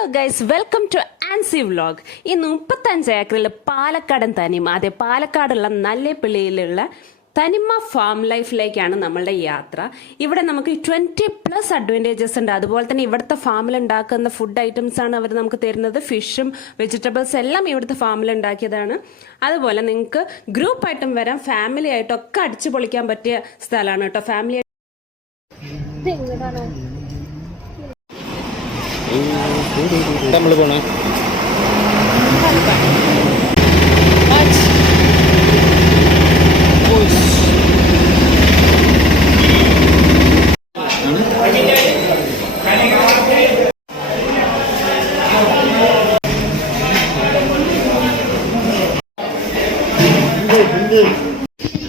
Hello guys, welcome to Ancy vlog. ഈ 35 ഏക്കറിൽ പാലക്കാടൻ തനിമ, അതെ പാലക്കാടുള്ള നല്ലേപ്പിള്ളിയിലുള്ള തനിമ ഫാം ലൈഫിലേക്കാണ് നമ്മളുടെ യാത്ര. ഇവിടെ നമുക്ക് 20+ അഡ്വാൻറ്റേജസ് ഉണ്ട്. അതുപോലെ തന്നെ ഇവിടുത്തെ ഫാമിൽ ഉണ്ടാക്കുന്ന ഫുഡ് ഐറ്റംസ് ആണ് അവർ നമുക്ക് തരുന്നത്. ഫിഷും വെജിറ്റബിൾസ് എല്ലാം ഇവിടുത്തെ ഫാമിൽ ഉണ്ടാക്കിയതാണ്. അതുപോലെ നിങ്ങൾക്ക് ഗ്രൂപ്പായിട്ടും വരാം, ഫാമിലി ആയിട്ടും ഒക്കെ അടിച്ചു പൊളിക്കാൻ പറ്റിയ സ്ഥലമാണ് കേട്ടോ. ഫാമിലി നമ്മൾ പോണ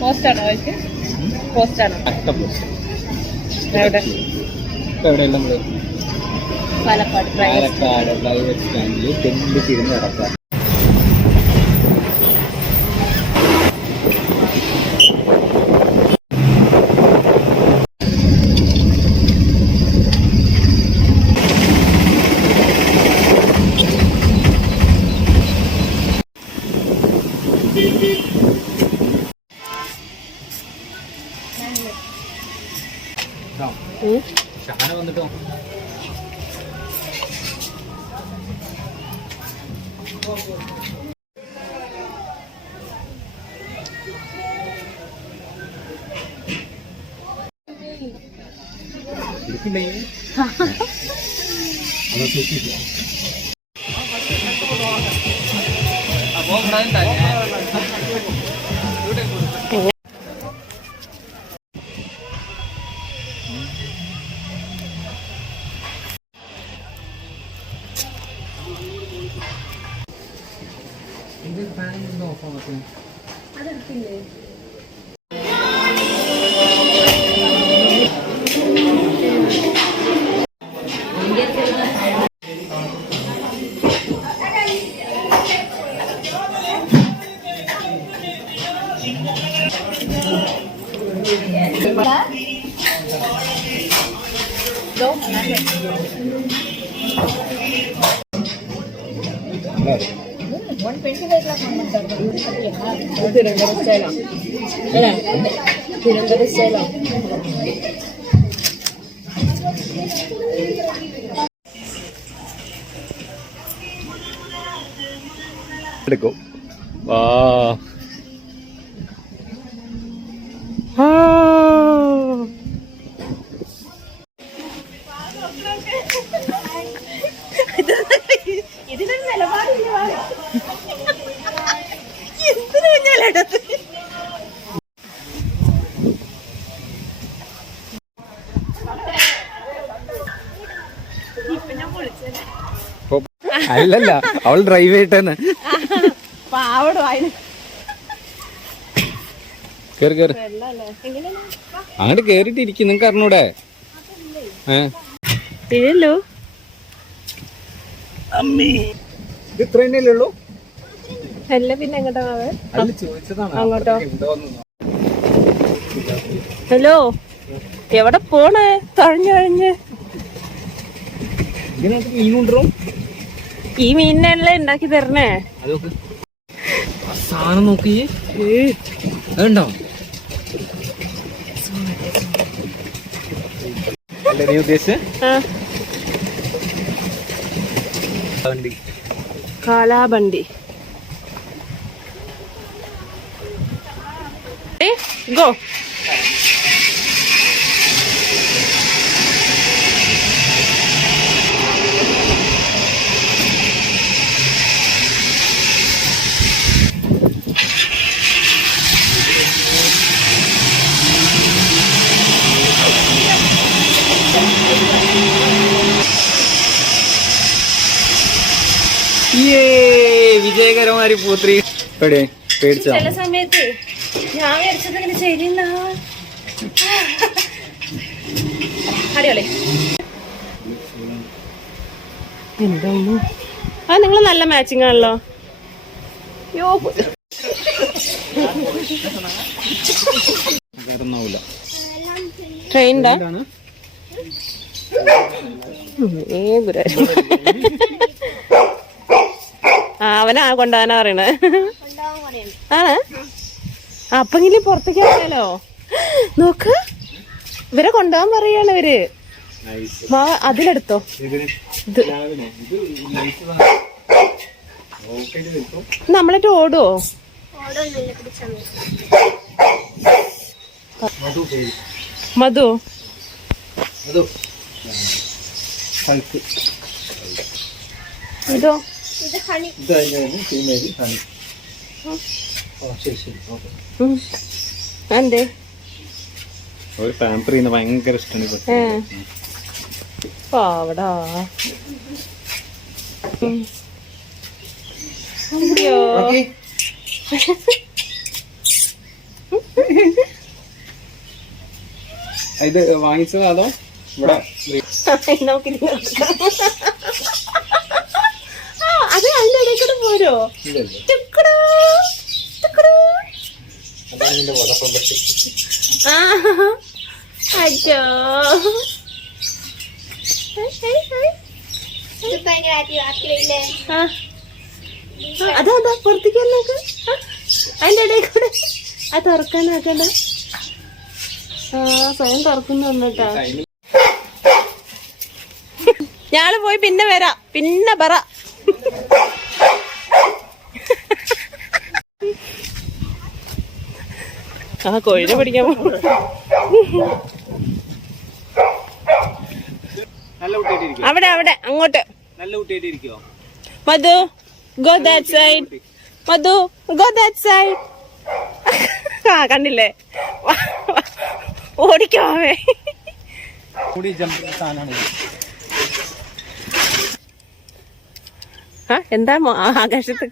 പോസ്റ്റാണോ പോസ്റ്റാണോ എവിടെ എവിടെയെല്ലാം നമ്മൾ പാലക്കാട് പ്രൈവറ്റ് സ്റ്റാൻഡിൽ തിരിഞ്ഞ് കിടക്കാം. ഷാന വന്നിട്ടോ അതെടുത്തില്ലേ? തിരുവനന്തപുരം സ്റ്റൈലോ? എടുക്കും. ഇതിനൊരു നിലപാടില്ല. എന്തിനു കുഞ്ഞാലേട്ടത്? അല്ലല്ല, അവൾ ഡ്രൈവ് ചെയ്തിട്ടെന്ന്. കേറി കേറി അങ്ങോട്ട് കേറിട്ട് ഇരിക്കും. നിങ്ങക്ക് അറിഞ്ഞൂടെ? ഇല്ലല്ലോ. ഇത് ഇത്ര തന്നെയല്ലേ ഉള്ളൂ? അല്ല പിന്നെ എങ്ങോട്ടാ? ചോദിച്ചതാണ് അങ്ങോട്ടോ? ഹലോ, എവിടെ പോണേ? തഴഞ്ഞ് ഇതിനകത്ത് മീൻ കൊണ്ടുവരും. ഈ മീനിനല്ലേ ഉണ്ടാക്കി തരണേ? സാധനം നോക്കി അതുണ്ടോ? നീ ഉദ്ദേശിച്ച കാലാബണ്ടി. ഗോ. വിജയകരമായ പൂത്രി ചില സമയത്ത് ഞാൻ വരച്ചത് ഇങ്ങനെ ശരിയെന്നാ. അടിപൊളി. എന്താ നിങ്ങൾ നല്ല മാച്ചിങ് ആണല്ലോ. ട്രെയിനിലാ അവനാ കൊണ്ടുപോകാനാ പറയണേ. ആണ് അപ്പെങ്കിലും പുറത്തേക്ക് അറിയാലോ. നോക്ക്, ഇവരെ കൊണ്ടുപോകാൻ പറയാണ് ഇവര്. അതിലെടുത്തോ. നമ്മളിട്ട് ഓടുവോ? മധു ഇതോ? എന്തേ ഒരു പാമ്പർ ചെയ്യുന്ന ഭയങ്കര ഇഷ്ടമാണ്. പാവടാ. അയ്യോ ഇത് വാങ്ങിച്ചതോ അതോ ഇവിടെ? അത് അതിന്റെ ഇടയിൽ കൂടെ പോരോ? അയ്യോ അതാ പുറത്തേക്ക് നോക്ക്. അതിന്റെ ഇടയിൽ കൂടെ അത് തുറക്കാനാക്കണ്ട. സ്വയം തുറക്കുന്നു വന്നിട്ടാ. ഞാള് പോയി പിന്നെ വരാം, പിന്നെ പറ. കോഴിനെ പിടിക്കാൻ അവിടെ അവിടെ അങ്ങോട്ട്. Madhu go that side. Madhu go that side. കണ്ടില്ലേ, ഓടിക്കാവേ. എന്താ ആകാശത്ത്?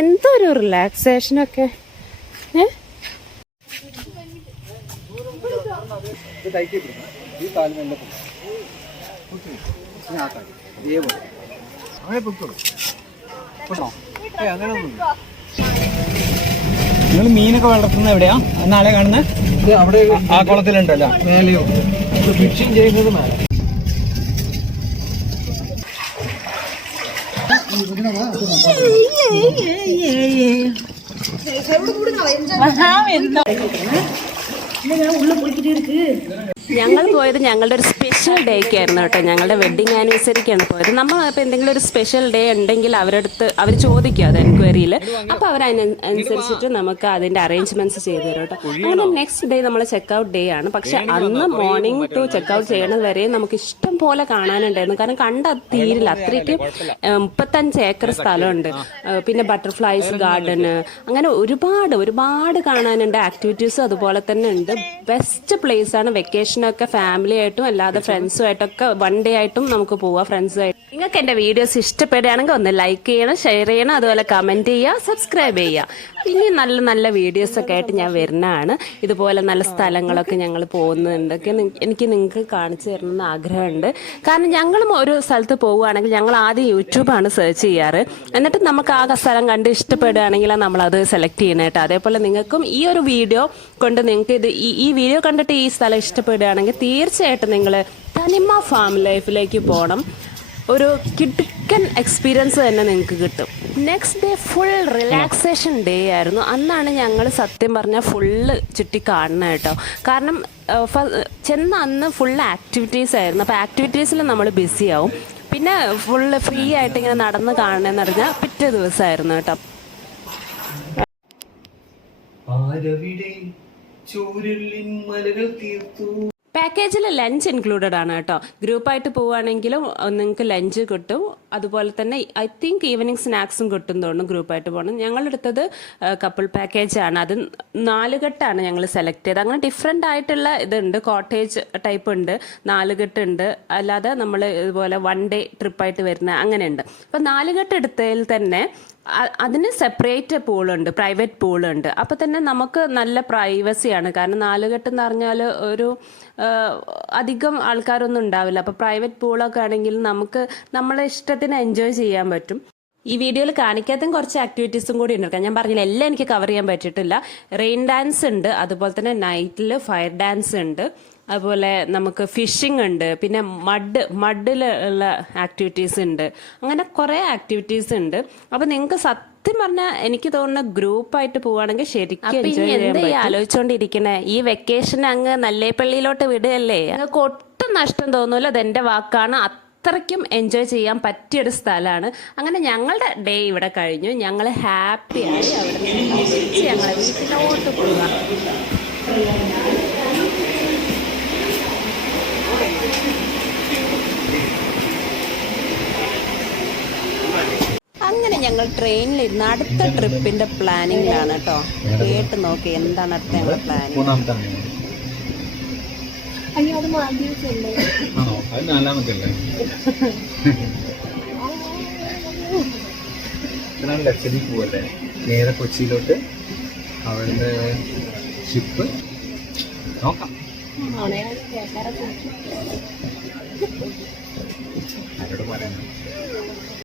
എന്തൊരു റിലാക്സേഷനൊക്കെ. നിങ്ങൾ മീനൊക്കെ വളർത്തുന്നത് എവിടെയാ? നാളെ കാണുന്നത് അവിടെ ആ കുളത്തിലുണ്ടല്ലോ, മേലെയോ ഫിഷിങ് ചെയ്യുന്നത് മേലെ. ഞങ്ങൾ പോയത് ഞങ്ങളുടെ ഒരു സ്പെഷ്യൽ ഡേക്ക് ആയിരുന്നു കേട്ടോ. ഞങ്ങളുടെ വെഡിങ് ആനിവേഴ്സറിക്കാണ് പോയത്. നമ്മൾ ഇപ്പോൾ എന്തെങ്കിലും ഒരു സ്പെഷ്യൽ ഡേ ഉണ്ടെങ്കിൽ അവരടുത്ത് അവർ ചോദിക്കും അത് എൻക്വയറിയിൽ. അപ്പോൾ അവരനുസരിച്ചിട്ട് നമുക്ക് അതിൻ്റെ അറേഞ്ച്മെന്റ്സ് ചെയ്തു തരും കേട്ടോ. അങ്ങനെ നെക്സ്റ്റ് ഡേ നമ്മൾ ചെക്കൗട്ട് ഡേ ആണ്. പക്ഷെ അന്ന് മോർണിംഗ് ടു ചെക്കൗട്ട് ചെയ്യണത് വരെ നമുക്ക് ഇഷ്ടം പോലെ കാണാനുണ്ടായിരുന്നു. കാരണം കണ്ട തീരില്ല, അത്രയ്ക്ക് 35 ഏക്കർ സ്ഥലമുണ്ട്. പിന്നെ ബട്ടർഫ്ലൈസ് ഗാർഡന്, അങ്ങനെ ഒരുപാട് കാണാനുണ്ട്. ആക്ടിവിറ്റീസ് അതുപോലെ തന്നെ ഉണ്ട്. ബെസ്റ്റ് പ്ലേസ് ആണ്. വെക്കേഷനൊക്കെ ഫാമിലി ആയിട്ടും അല്ലാതെ ഫ്രണ്ട്സുമായിട്ടൊക്കെ വൺ ഡേ ആയിട്ടും നമുക്ക് പോവാം ഫ്രണ്ട്സുമായിട്ട്. നിങ്ങൾക്ക് എൻ്റെ വീഡിയോസ് ഇഷ്ടപ്പെടുകയാണെങ്കിൽ ഒന്ന് ലൈക്ക് ചെയ്യണം, ഷെയർ ചെയ്യണം, അതുപോലെ കമൻറ്റ് ചെയ്യുക, സബ്സ്ക്രൈബ് ചെയ്യുക. ഇനി നല്ല നല്ല വീഡിയോസൊക്കെ ആയിട്ട് ഞാൻ വരുന്നതാണ്. ഇതുപോലെ നല്ല സ്ഥലങ്ങളൊക്കെ ഞങ്ങൾ പോകുന്നുണ്ടൊക്കെ എനിക്ക് നിങ്ങൾക്ക് കാണിച്ചു തരണമെന്ന് ആഗ്രഹമുണ്ട്. കാരണം ഞങ്ങളും ഒരു സ്ഥലത്ത് പോവുകയാണെങ്കിൽ ഞങ്ങൾ ആദ്യം യൂട്യൂബാണ് സെർച്ച് ചെയ്യാറ്. എന്നിട്ട് നമുക്ക് ആ സ്ഥലം കണ്ട് ഇഷ്ടപ്പെടുകയാണെങ്കിൽ നമ്മളത് സെലക്ട് ചെയ്യണം കേട്ടോ. അതേപോലെ നിങ്ങൾക്കും ഈ ഒരു വീഡിയോ കൊണ്ട് നിങ്ങൾക്ക് ഈ വീഡിയോ കണ്ടിട്ട് ഈ സ്ഥലം ഇഷ്ടപ്പെടുകയാണെങ്കിൽ തീർച്ചയായിട്ടും നിങ്ങൾ തനിമ ഫാം ലൈഫിലേക്ക് പോകണം. ഒരു കിടുക്കൻ എക്സ്പീരിയൻസ് തന്നെ നിങ്ങൾക്ക് കിട്ടും. Next day full relaxation day ആയിരുന്നു. അന്നാണ് ഞങ്ങൾ സത്യം പറഞ്ഞാൽ ഫുള്ള് ചുറ്റി കാണുന്നത് കേട്ടോ. കാരണം ചെന്ന അന്ന് ഫുള്ള് ആക്ടിവിറ്റീസ് ആയിരുന്നു. അപ്പോൾ ആക്ടിവിറ്റീസിൽ നമ്മൾ ബിസി ആവും. പിന്നെ ഫുള്ള് ഫ്രീ ആയിട്ട് ഇങ്ങനെ നടന്ന് കാണണമെന്ന് പറഞ്ഞാൽ പിറ്റേ ദിവസമായിരുന്നു കേട്ടോ. പാക്കേജിൽ ലഞ്ച് ഇൻക്ലൂഡഡ് ആണ് കേട്ടോ. ഗ്രൂപ്പായിട്ട് പോവുകയാണെങ്കിലും നിങ്ങൾക്ക് ലഞ്ച് കിട്ടും. അതുപോലെ തന്നെ ഐ തിങ്ക് ഈവനിങ് സ്നാക്സും കിട്ടും തോന്നുന്നു ഗ്രൂപ്പായിട്ട് പോകണം. ഞങ്ങളെടുത്തത് കപ്പിൾ പാക്കേജ് ആണ്. അത് 4 കെട്ടാണ് ഞങ്ങൾ സെലക്ട് ചെയ്തത്. അങ്ങനെ ഡിഫറെൻ്റ് ആയിട്ടുള്ള ഇതുണ്ട്, കോട്ടേജ് ടൈപ്പ് ഉണ്ട്, 4 കെട്ടുണ്ട്, അല്ലാതെ നമ്മൾ ഇതുപോലെ 1 ഡേ ട്രിപ്പായിട്ട് വരുന്ന അങ്ങനെയുണ്ട്. അപ്പോൾ 4 കെട്ട് എടുത്തതിൽ തന്നെ അതിന് സെപ്പറേറ്റ് പൂളുണ്ട്, പ്രൈവറ്റ് പൂളുണ്ട്. അപ്പോൾ തന്നെ നമുക്ക് നല്ല പ്രൈവസിയാണ്. കാരണം 4 കെട്ട് എന്ന് പറഞ്ഞാൽ ഒരു അധികം ആൾക്കാരൊന്നും ഉണ്ടാവില്ല. അപ്പോൾ പ്രൈവറ്റ് പൂളൊക്കെ ആണെങ്കിൽ നമുക്ക് നമ്മളെ ഇഷ്ടത്തിന് എൻജോയ് ചെയ്യാൻ പറ്റും. ഈ വീഡിയോയിൽ കാണിക്കാത്തതും കുറച്ച് ആക്ടിവിറ്റീസും കൂടി ഉണ്ട്. ഞാൻ പറഞ്ഞില്ല, എല്ലാം എനിക്ക് കവർ ചെയ്യാൻ പറ്റിയിട്ടില്ല. റെയിൻ ഡാൻസ് ഉണ്ട്, അതുപോലെ തന്നെ നൈറ്റിൽ ഫയർ ഡാൻസ് ഉണ്ട്, അതുപോലെ നമുക്ക് ഫിഷിംഗ് ഉണ്ട്, പിന്നെ മഡിലുള്ള ആക്ടിവിറ്റീസ് ഉണ്ട്. അങ്ങനെ കുറേ ആക്ടിവിറ്റീസ് ഉണ്ട്. അപ്പോൾ നിങ്ങൾക്ക് സത്യം പറഞ്ഞാൽ എനിക്ക് തോന്നുന്ന ഗ്രൂപ്പായിട്ട് പോവുകയാണെങ്കിൽ ശരിക്കും എന്താ ആലോചിച്ചുകൊണ്ടിരിക്കണേ, ഈ വെക്കേഷൻ അങ്ങ് നല്ലേപ്പള്ളിയിലോട്ട് വിടുകയല്ലേ, നിങ്ങൾക്ക് ഒട്ടും നഷ്ടം തോന്നൂല. അതെൻ്റെ വാക്കാണ്. അത്രയ്ക്കും എൻജോയ് ചെയ്യാൻ പറ്റിയൊരു സ്ഥലമാണ്. അങ്ങനെ ഞങ്ങളുടെ ഡേ ഇവിടെ കഴിഞ്ഞു. ഞങ്ങൾ ഹാപ്പിയായി അവിടെ നിന്ന് തിരിച്ച് ഞങ്ങളെ വീട്ടിലോട്ട് പോവുക. അങ്ങനെ ഞങ്ങൾ ട്രെയിനിലിരുന്ന് അടുത്ത ട്രിപ്പിന്റെ പ്ലാനിങ്ങിലാണ് കേട്ടോ. കേട്ട് നോക്കി എന്താണ് അടുത്ത ഞങ്ങളുടെ പ്ലാനിങ്. ലക്ഷദ്വീപ് പോവല്ലേ, നേരെ കൊച്ചിയിലോട്ട്. അവിടുന്ന് ഷിപ്പ് നോക്കാം. ആരോട് പറയാൻ